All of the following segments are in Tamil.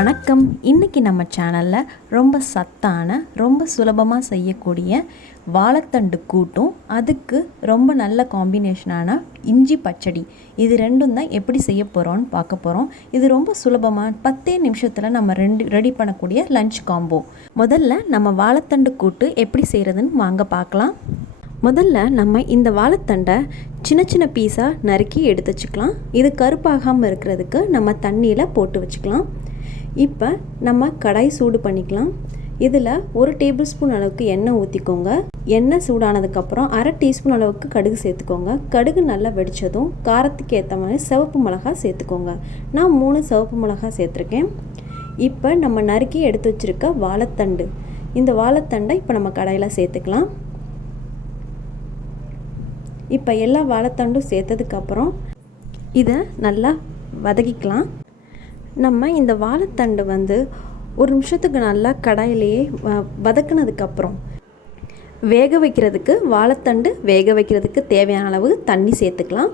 வணக்கம். இன்றைக்கி நம்ம சேனலில் ரொம்ப சத்தான ரொம்ப சுலபமாக செய்யக்கூடிய வாழைத்தண்டு கூட்டும் அதுக்கு ரொம்ப நல்ல காம்பினேஷனான இஞ்சி பச்சடி இது ரெண்டும் தான் எப்படி செய்ய போகிறோன்னு பார்க்க போகிறோம். இது ரொம்ப சுலபமாக 10 நிமிஷத்தில் நம்ம ரெடி பண்ணக்கூடிய லஞ்ச் காம்போ. முதல்ல நம்ம வாழைத்தண்டு கூட்டு எப்படி செய்கிறதுன்னு வாங்க பார்க்கலாம். முதல்ல நம்ம இந்த வாழைத்தண்டை சின்ன சின்ன பீஸாக நறுக்கி எடுத்து வச்சுக்கலாம். இது கருப்பாகாமல் இருக்கிறதுக்கு நம்ம தண்ணியில் போட்டு வச்சுக்கலாம். இப்போ நம்ம கடாய் சூடு பண்ணிக்கலாம். இதில் 1 டேபிள் ஸ்பூன் அளவுக்கு எண்ணெய் ஊற்றிக்கோங்க. எண்ணெய் சூடானதுக்கப்புறம் 1/2 டீஸ்பூன் அளவுக்கு கடுகு சேர்த்துக்கோங்க. கடுகு நல்லா வெடித்ததும் காரத்துக்கு ஏற்ற மாதிரி சிவப்பு மிளகாய் சேர்த்துக்கோங்க. நான் 3 சிவப்பு மிளகாய் சேர்த்துருக்கேன். இப்போ நம்ம நறுக்கி எடுத்து வச்சுருக்க வாழைத்தண்டு, இந்த வாழைத்தண்டை இப்போ நம்ம கடாயில் சேர்த்துக்கலாம். இப்போ எல்லா வாழைத்தண்டும் சேர்த்ததுக்கப்புறம் இதை நல்லா வதக்கிக்கலாம். நம்ம இந்த வாழைத்தண்டு 1 நிமிஷத்துக்கு நல்லா கடாயிலேயே வதக்குனதுக்கப்புறம் வேக வைக்கிறதுக்கு வாழைத்தண்டு வேக வைக்கிறதுக்கு தேவையான அளவு தண்ணி சேர்த்துக்கலாம்.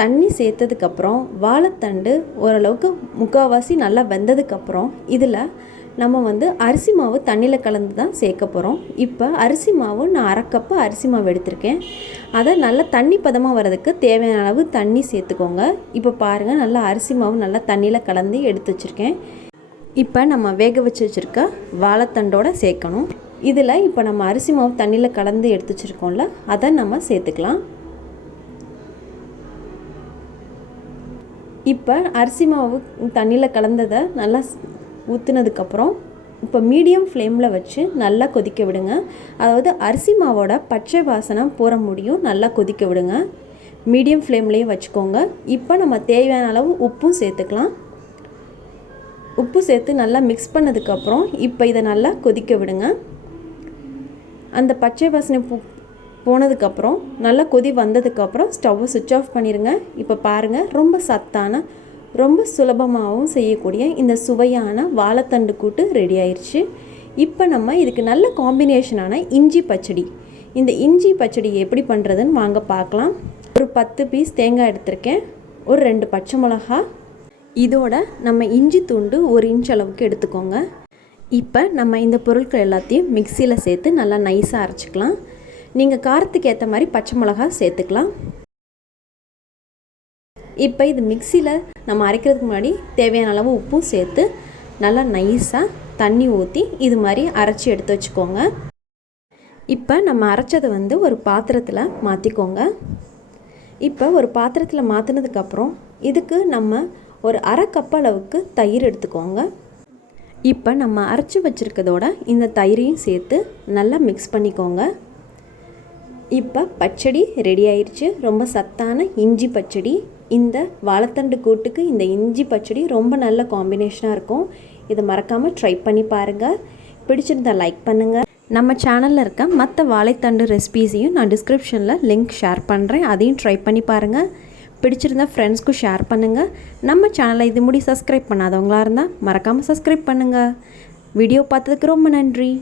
தண்ணி சேர்த்ததுக்கப்புறம் வாழைத்தண்டு ஓரளவுக்கு முக்கால்வாசி நல்லா வெந்ததுக்கப்புறம் இதில் நம்ம அரிசி மாவு தண்ணியில் கலந்து தான் சேர்க்க போகிறோம். இப்போ அரிசி மாவு நான் 1/2 கப்பு அரிசி மாவு எடுத்திருக்கேன். அதை நல்லா தண்ணி பதமாக வர்றதுக்கு தேவையான அளவு தண்ணி சேர்த்துக்கோங்க. இப்போ பாருங்கள், நல்லா அரிசி மாவு நல்லா தண்ணியில் கலந்து எடுத்து வச்சுருக்கேன். இப்போ நம்ம வேக வச்சுருக்க வாழைத்தண்டோடு சேர்க்கணும். இதில் இப்போ நம்ம அரிசி மாவு தண்ணியில் கலந்து எடுத்து வச்சுருக்கோம்ல, அதை நம்ம சேர்த்துக்கலாம். இப்போ அரிசி மாவு தண்ணியில் கலந்ததை நல்லா ஊற்றுனதுக்கப்புறம் இப்போ மீடியம் ஃப்ளேமில் வச்சு நல்லா கொதிக்க விடுங்க. அதாவது அரிசி மாவோட பச்சை வாசனை போகிற முடியும் நல்லா கொதிக்க விடுங்க. மீடியம் ஃப்ளேம்லேயே வச்சுக்கோங்க. இப்போ நம்ம தேவையான அளவு உப்பும் சேர்த்துக்கலாம். உப்பு சேர்த்து நல்லா மிக்ஸ் பண்ணதுக்கப்புறம் இப்போ இதை நல்லா கொதிக்க விடுங்க. அந்த பச்சை வாசனை போனதுக்கப்புறம் நல்லா கொதி வந்ததுக்கப்புறம் ஸ்டவ்வை சுவிட்ச் ஆஃப் பண்ணிடுங்க. இப்போ பாருங்கள், ரொம்ப சத்தான ரொம்ப சுலபமாகவும் செய்யக்கூடிய இந்த சுவையான வாழைத்தண்டு கூட்டு ரெடி ஆயிடுச்சு. இப்போ நம்ம இதுக்கு நல்ல காம்பினேஷனான இஞ்சி பச்சடி, இந்த இஞ்சி பச்சடி எப்படி பண்ணுறதுன்னு வாங்க பார்க்கலாம். ஒரு 10 பீஸ் தேங்காய் எடுத்திருக்கேன். ஒரு 2 பச்சை மிளகா, இதோட நம்ம இஞ்சி துண்டு 1 இன்ச் அளவுக்கு எடுத்துக்கோங்க. இப்போ நம்ம இந்த பொருட்கள் எல்லாத்தையும் மிக்சியில் சேர்த்து நல்லா நைஸாக அரைச்சிக்கலாம். நீங்கள் காரத்துக்கு ஏற்ற மாதிரி பச்சை மிளகா சேர்த்துக்கலாம். இப்போ இது மிக்சியில் நம்ம அரைக்கிறதுக்கு முன்னாடி தேவையான அளவு உப்பும் சேர்த்து நல்லா நைஸாக தண்ணி ஊற்றி இது மாதிரி அரைச்சி எடுத்து வச்சுக்கோங்க. இப்போ நம்ம அரைச்சதை ஒரு பாத்திரத்தில் மாற்றிக்கோங்க. இப்போ ஒரு பாத்திரத்தில் மாற்றினதுக்கப்புறம் இதுக்கு நம்ம ஒரு 1/2 கப் அளவுக்கு தயிர் எடுத்துக்கோங்க. இப்போ நம்ம அரைச்சி வச்சுருக்கதோட இந்த தயிரையும் சேர்த்து நல்லா மிக்ஸ் பண்ணிக்கோங்க. இப்போ பச்சடி ரெடி ஆயிடுச்சு. ரொம்ப சத்தான இஞ்சி பச்சடி. இந்த வாழைத்தண்டு கூட்டுக்கு இந்த இஞ்சி பச்சடி ரொம்ப நல்ல காம்பினேஷனாக இருக்கும். இதை மறக்காமல் ட்ரை பண்ணி பாருங்கள். பிடிச்சிருந்தா லைக் பண்ணுங்கள். நம்ம சேனலில் இருக்க மற்ற வாழைத்தண்டு ரெசிபீஸையும் நான் டிஸ்கிரிப்ஷனில் லிங்க் ஷேர் பண்ணுறேன். அதையும் ட்ரை பண்ணி பாருங்கள். பிடிச்சிருந்தா ஃப்ரெண்ட்ஸ்க்கும் ஷேர் பண்ணுங்கள். நம்ம சேனலை இது முடி சப்ஸ்கிரைப் பண்ணாதவங்களாக இருந்தால் மறக்காமல் சப்ஸ்கிரைப் பண்ணுங்கள். வீடியோ பார்த்ததுக்கு ரொம்ப நன்றி.